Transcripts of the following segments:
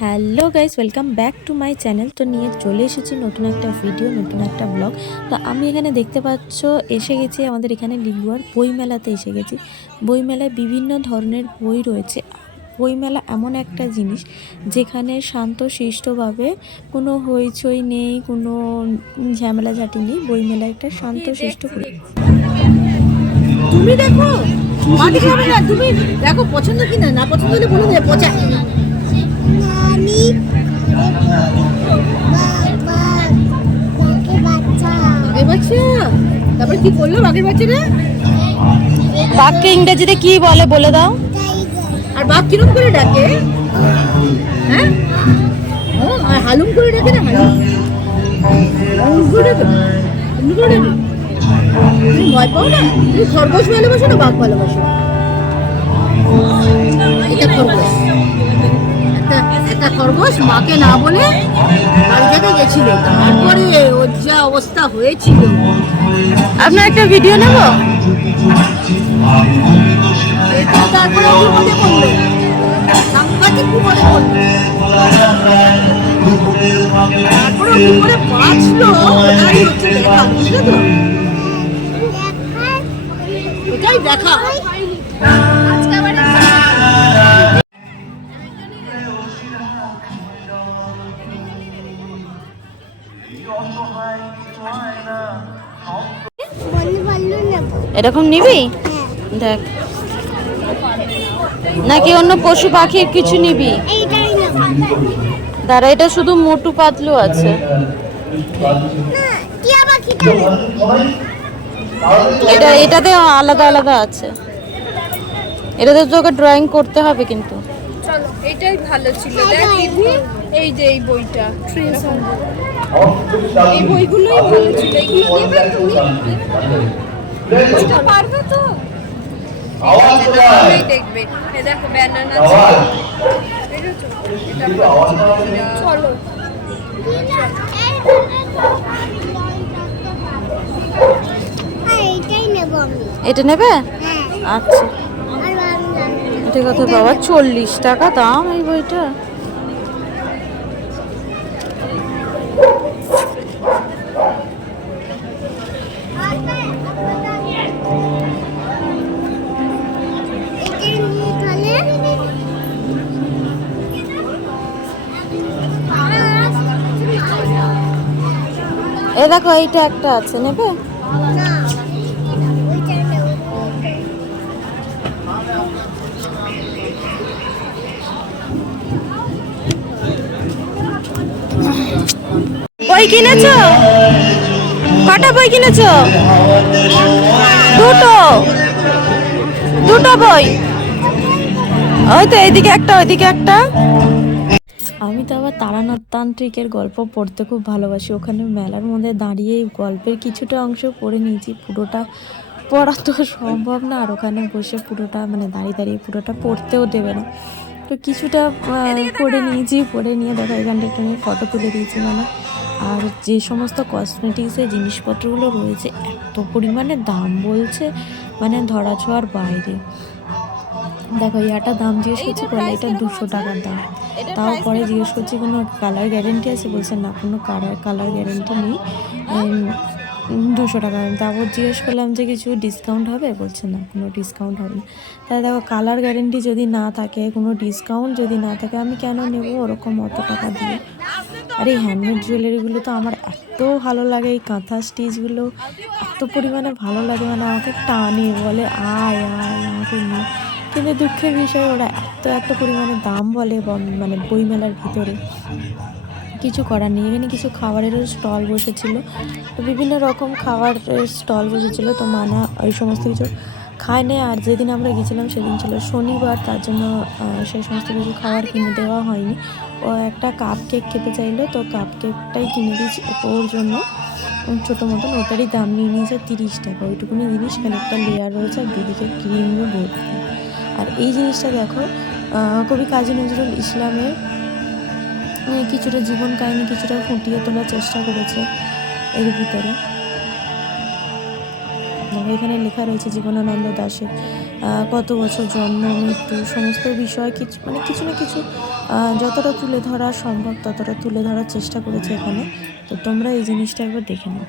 Hello guys, welcome back to my channel. তো নিয়ে চলে এসেছি নতুন একটা ভিডিও, নতুন একটা ব্লগ। তো আমি এখানে দেখতে পাচ্ছ এসে গেছি আমাদের এখানে লিলুয়ার বইমেলাতে এসে গেছি। বইমেলায় বিভিন্ন ধরনের বই রয়েছে। বইমেলা এমন একটা জিনিস যেখানে শান্ত শিষ্টভাবে কোনো হইচই নেই, কোনো ঝামেলাঝাটি নেই। বইমেলা একটা শান্ত শিষ্ট পরিবেশ। তুমি দেখো মাটি খাবে না, তুমি দেখো পছন্দ কি না পছন্দ হলে বলে দেবে পচা। আমি বাঘের বাচ্চা, তারপরে কি করলো বাঘের বাচ্চাটা? বাঘকে ইংরেজিতে কি বলে বলে দাও। আর বাঘ কিরম করে ডাকে? হ্যাঁ, ও আর হালুম করে ডাকে না, হালুম করে ডাকে, এমনি করে ডাকে। তুমি ভয় পাও না? তুমি খরগোশ ভালোবাসো না বাঘ ভালোবাসো? এটা খরগোশ, একটা খরগোশ মাকে না বলে বাড়ি থেকে গেছিল, তারপরে ওর যা অবস্থা হয়েছিল। আপনার একটা ভিডিও নেব। তারপরে ও বিপদে পড়লো, সাংঘাতিক বিপদে পড়লো। তারপরে ও কি করে বাঁচলো ওটাই হচ্ছে দেখা, বুঝলে তো? ওটাই দেখা। এরকম নিবি? দেখ, নাকি অন্য পশু পাখির কিছু নিবি? দাঁড়া, এটা শুধু মোটু পাতলু আছে। এটাতে আলাদা আলাদা আছে। এটাতে তোকে ড্রয়িং করতে হবে কিন্তু। চলো, এটাই ভালো ছিল। দেখ দিদি, এই যে এই বইটা ট্রেজার, এই বইগুলোই ভালো ছিল। এগুলো নেবে তুমি? বুঝতে পারবে তো? ঠিক আছে, তাহলেই দেখবে। এই দেখো ব্যানানা আছে, দেখেছো? এটা ভালো ছিল। চলো, এটা নেবে? আচ্ছা, ঠিক আছে বাবা। 40 টাকা দাম এই বইটা। এ দেখো, এইটা একটা আছে, নেবে? বই কিনেছো? কটা বই কিনেছো? দুটো দুটো বই। ওই তো, এইদিকে একটা ওইদিকে একটা। আমি তো আবার তারানাথতান্ত্রিকের গল্প পড়তে খুব ভালোবাসি। ওখানে মেলার মধ্যে দাঁড়িয়ে গল্পের কিছুটা অংশ পড়ে নিয়েছি। পুরোটা পড়া তো সম্ভব না, আর ওখানে বসে পুরোটা মানে দাঁড়িয়ে দাঁড়িয়ে পুরোটা পড়তেও দেবে না। তো কিছুটা পড়ে নিয়েছি। পড়ে নিয়ে দেখো এখানটা একটু নিয়ে ফটো তুলে দিয়েছি মানে। আর যে সমস্ত কসমেটিক্সের জিনিসপত্রগুলো রয়েছে, এত পরিমাণে দাম বলছে, মানে ধরা ছোঁয়ার বাইরে। দেখো, ইয়াটা দাম জিজ্ঞেস করছি, বলে এটা 200 টাকার দাম। তাও পরে জিজ্ঞেস করছি কোনো কালার গ্যারেন্টি আছে, বলছে না, কোনো কালার গ্যারেন্টি নেই, 200 টাকা। তারপর জিজ্ঞেস করলাম যে কিছু ডিসকাউন্ট হবে, বলছে না, কোনো ডিসকাউন্ট হবে না। তাই দেখো, কালার গ্যারেন্টি যদি না থাকে, কোনো ডিসকাউন্ট যদি না থাকে, আমি কেন নেবো ওরকম অত টাকা দিয়ে? আর এই হ্যান্ডমেড জুয়েলারিগুলো তো আমার এত ভালো লাগে, এই কাঁথা স্টিচগুলো এত পরিমাণে ভালো লাগে, মানে আমাকে টানে, বলে আয় আয় আমাকে নিয়ে। কিন্তু দুঃখের বিষয়, ওরা এত পরিমাণে দাম বলে মানে বইমেলার ভিতরে। কিছু করার নেই। এখানে কিছু খাবারেরও স্টল বসেছিল, তো বিভিন্ন রকম খাবারের স্টল বসেছিল। তো মানা ওই সমস্ত কিছু খায় নেই। আর যেদিন আমরা গেছিলাম সেদিন ছিল শনিবার, তার জন্য সেই সমস্ত কিছু খাবার কিনে দেওয়া হয়নি। ও একটা কাপ কেক খেতে চাইলো, তো কাপ কেকটাই কিনে দিয়েছি ওর জন্য, ছোটো মতন। ওটারই দাম নিয়ে নিয়েছে 30 টাকা। ওইটুকুনি জিনিস, খালি একটা লেয়ার রয়েছে আর দুদিকে ক্রিম ভর্তি। আর এই জিনিসটা দেখো, কবি কাজী নজরুল ইসলামের কিছুটা জীবন কাহিনী কিছুটা ফুটিয়ে তোলার চেষ্টা করেছে এর ভিতরে। দেখো, এখানে লেখা রয়েছে জীবনানন্দ দাশের কত বছর জন্ম মৃত্যু সমস্ত বিষয়, কিছু মানে কিছু না কিছু যতটা তুলে ধরা সম্ভব ততটা তুলে ধরার চেষ্টা করেছে এখানে। তো তোমরা এই জিনিসটা একবার দেখে নাও।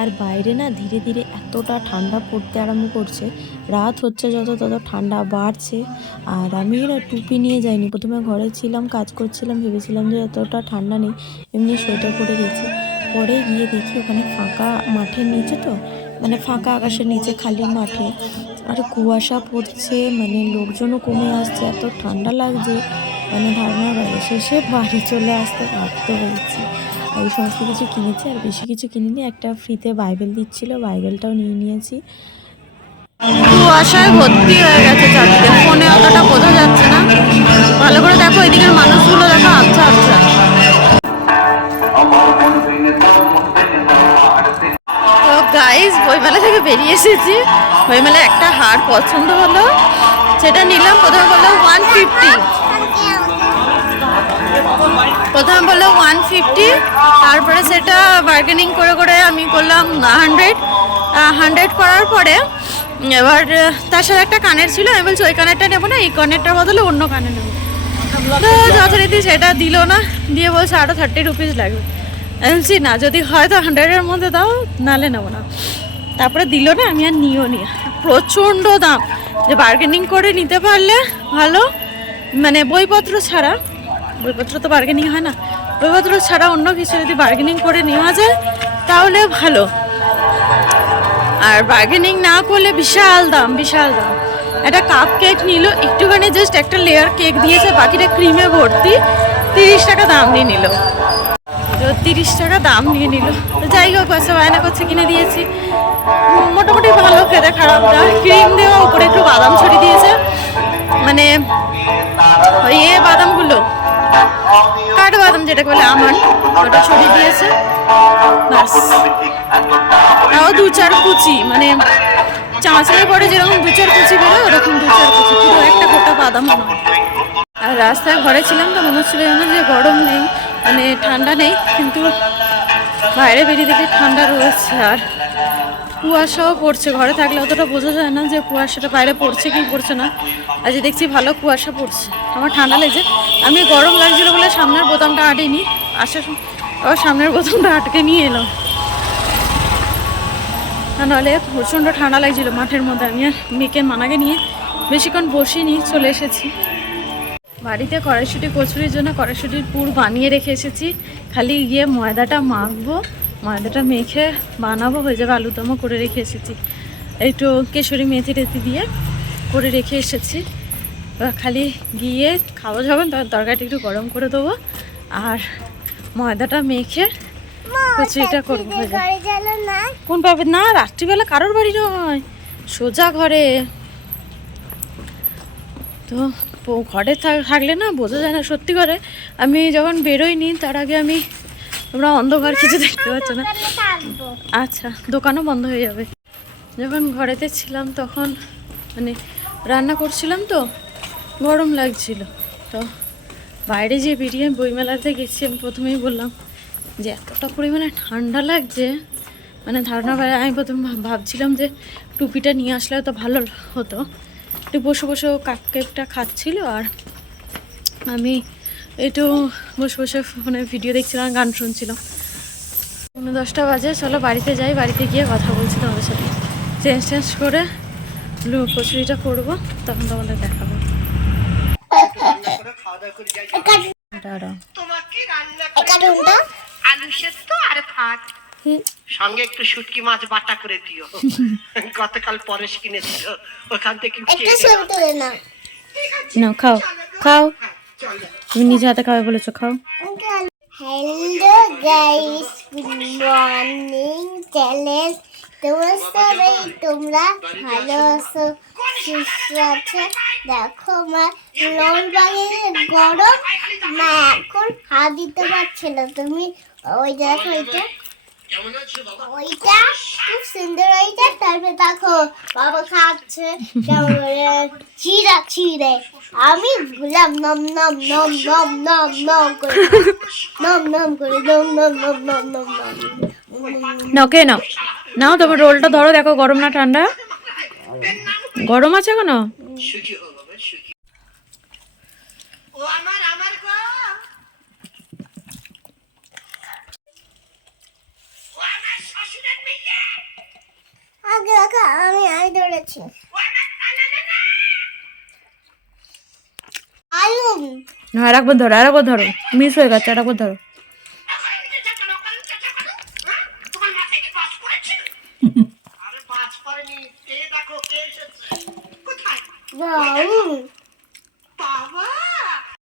আর বাইরে না ধীরে ধীরে এতটা ঠান্ডা পড়তে আরম্ভ করছে, রাত হচ্ছে যত তত ঠান্ডা বাড়ছে। আর আমি না টুপি নিয়ে যাইনি, প্রথমে ঘরে ছিলাম কাজ করছিলাম, ভেবেছিলাম যে এতটা ঠান্ডা নেই, এমনি সোয়েটার পরে গেছি। পরে গিয়ে দেখি ওখানে ফাঁকা মাঠের নিচে, তো মানে ফাঁকা আকাশের নিচে খালি মাঠে, আর কুয়াশা পড়ছে, মানে লোকজনও কমে আসছে, এত ঠান্ডা লাগছে মানে ধারণার বাইরে। শেষে বাড়ি চলে আসতে বাধ্য হয়েছি। এই সমস্ত কিছু কিনেছি, আর বেশি কিছু কিনিনি। একটা ফ্রিতে বাইবেল দিচ্ছিল, বাইবেলটাও নিয়ে নিয়েছি। কুয়াশায় ভর্তি হয়ে গেছে চারদিকে, ফোনে অতটা বোঝা যাচ্ছে না, ভালো করে দেখো এদিকের মানুষগুলো দেখো, আচ্ছা আচ্ছা। তো গাইস বইমেলা থেকে বেরিয়ে এসেছি, বইমেলায় একটা হার পছন্দ হলো, সেটা নিলাম। প্রথমে বললো 150, প্রথমে বললো 150, তারপরে সেটা বার্গেনিং করে করে আমি করলাম 100 করার পরে এবার তার সাথে একটা কানের ছিল, আমি বলছি ওই কানেরটা নেবো না, এই কানেরটার বদলে অন্য কানে নেবো। তো যথারীতি সেটা দিল না, দিয়ে বলছে আরও 30 রুপিস লাগবে। আমি বলছি না, যদি হয়তো 100-এর মধ্যে দাও, নালে নেবো না। তারপরে দিল না, আমি আর নিও নি। প্রচণ্ড দাম, যে বার্গেনিং করে নিতে পারলে ভালো, মানে বইপত্র ছাড়া, বইপত্র তো বার্গেনিং হয় না, বইপত্র ছাড়া অন্য কিছু যদি বার্গেনিং করে নেওয়া যায় তাহলে ভালো। আর বার্গেনিং না করলে বিশাল দাম, বিশাল দাম। একটা কাপ কেক নিল, একটুখানি জাস্ট একটা লেয়ার কেক দিয়েছে, বাকিটা ক্রিমে ভর্তি, 30 টাকা দাম নিয়ে নিল। তো 30 টাকা দাম নিয়ে নিল। তো যাই হোক, পয়সা বায়না করছে, কিনে দিয়েছি। মোটামুটি ভালো, খেতে খারাপ না। ক্রিম দেওয়া, উপরে একটু বাদাম ছড়িয়ে দিয়েছে, মানে ওই বাদামগুলো কাঠ বাদাম যেটাকে বলে আমন্ড, ওটা ছড়িয়ে দিয়েছে ব্যাস। তাও 2-4 কুচি, মানে চাঁচড়ে পরে যেরকম 2-4 কুচি বেরোয়, ওরকম 2-4 কুচি, পুরো একটা গোটা বাদাম নয়। আর রাস্তায় ঘরে ছিলাম তো মনে হচ্ছিল যেন যে গরম নেই, মানে ঠান্ডা নেই, কিন্তু বাইরে বেরিয়ে দেখে ঠান্ডা রয়েছে। আর কুয়াশাও পড়ছে, ঘরে থাকলে অতটা বোঝা যায় না যে কুয়াশাটা বাইরে পড়ছে কি পড়ছে না। আজ দেখছি ভালো কুয়াশা পড়ছে, আমার ঠান্ডা লেগেছে। আমি গরম লাগছিল বলে সামনের বোতামটা আটিনি, আসার আবার সামনের বোতামটা আটকে নিয়ে এলাম, নাহলে প্রচণ্ড ঠান্ডা লাগছিল মাঠের মধ্যে। আমি আর মেয়েকে মানাকে নিয়ে বেশিক্ষণ বসিনি, চলে এসেছি বাড়িতে। কড়াইশুঁটি কচুরির জন্য কড়াইশুঁটির পুর বানিয়ে রেখে এসেছি, খালি গিয়ে ময়দাটা মাখবো, ময়দাটা মেখে বানাবো, হয়ে যাবে। আলুদমও করে রেখে এসেছি, একটু কেশরি মেথি টেথি দিয়ে করে রেখে এসেছি। খালি গিয়ে খাওয়া যখন তরকারিটা একটু গরম করে দেবো, আর ময়দাটা মেখে কচুরিটা করবো। কোন পাবে না, রাত্রিবেলা কারোর বাড়ি নয়, সোজা ঘরে। তো ঘরে থাকলে না বোঝা যায় না সত্যি করে। আমি যখন বেরোইনি তার আগে তোমরা অন্ধকার কিছু দেখতে পাচ্ছ না। আচ্ছা, দোকানও বন্ধ হয়ে যাবে। যখন ঘরেতে ছিলাম তখন মানে রান্না করছিলাম তো গরম লাগছিল, তো বাইরে যে বেরিয়ে বইমেলাতে গেছি। আমি প্রথমেই বললাম যে এতটা পরিমাণে ঠান্ডা লাগছে, মানে ধারণা বাইরে। আমি প্রথম ভাবছিলাম যে টুপিটা নিয়ে আসলে তো ভালো হতো। একটু বসে বসে ও কাপকেকটা খাচ্ছিল আর আমি একটু বসে বসে ফোনে ভিডিও দেখছিলাম, গান শুনছিলাম। 10টা বাজে, চলো বাড়িতে যাই। বাড়িতে গিয়ে কথা বলছি তোমাদের সাথে। চেঞ্জ করে কচুরিটা করবো, তখন তোমাদের দেখাবো। আলু সেদ্ধ আর ভাত, সঙ্গে একটু শুটকি মাছ বাটা করে দিও। গতকাল পরেশ কিনেছিল, ওখান থেকে নাও খাও খাও, তুমি নিজে হাতে খাবে বলেছো, খাও। Hello guys, good morning channel. তোমরা ভালো আছো, সুস্থ আছো? দেখো মা, লবণবাগের গরম, মা এখন হাত দিতে পারছে না। তুমি ওই দেখো, ওইটা খুব সুন্দর ওইটা। তারপরে দেখো বাবা খাচ্ছে কেমন করে ছিঁড়ে। আমি গুলাম নম নম নম নম নম নম করে, নম নম করে, নম নম নম নম নম নম। নাও কে নাও, নাও তবে রোলটা ধরো, দেখো গরম না ঠান্ডা। গরম আছে কেন? ও আমার আমার গো, ও আমার শ্বশুরের মেয়ে, আগে আগে আমি ধরেছি ও আমার আলু। না, আরেকবার ধরো, মিস হয়ে গেছে, আরেকবার ধরো। তোমার মাথায় কি বাস পড়েছে? আরে বাস পড়েনি, কে দেখো কে এসেছে, কোথায়? বাবু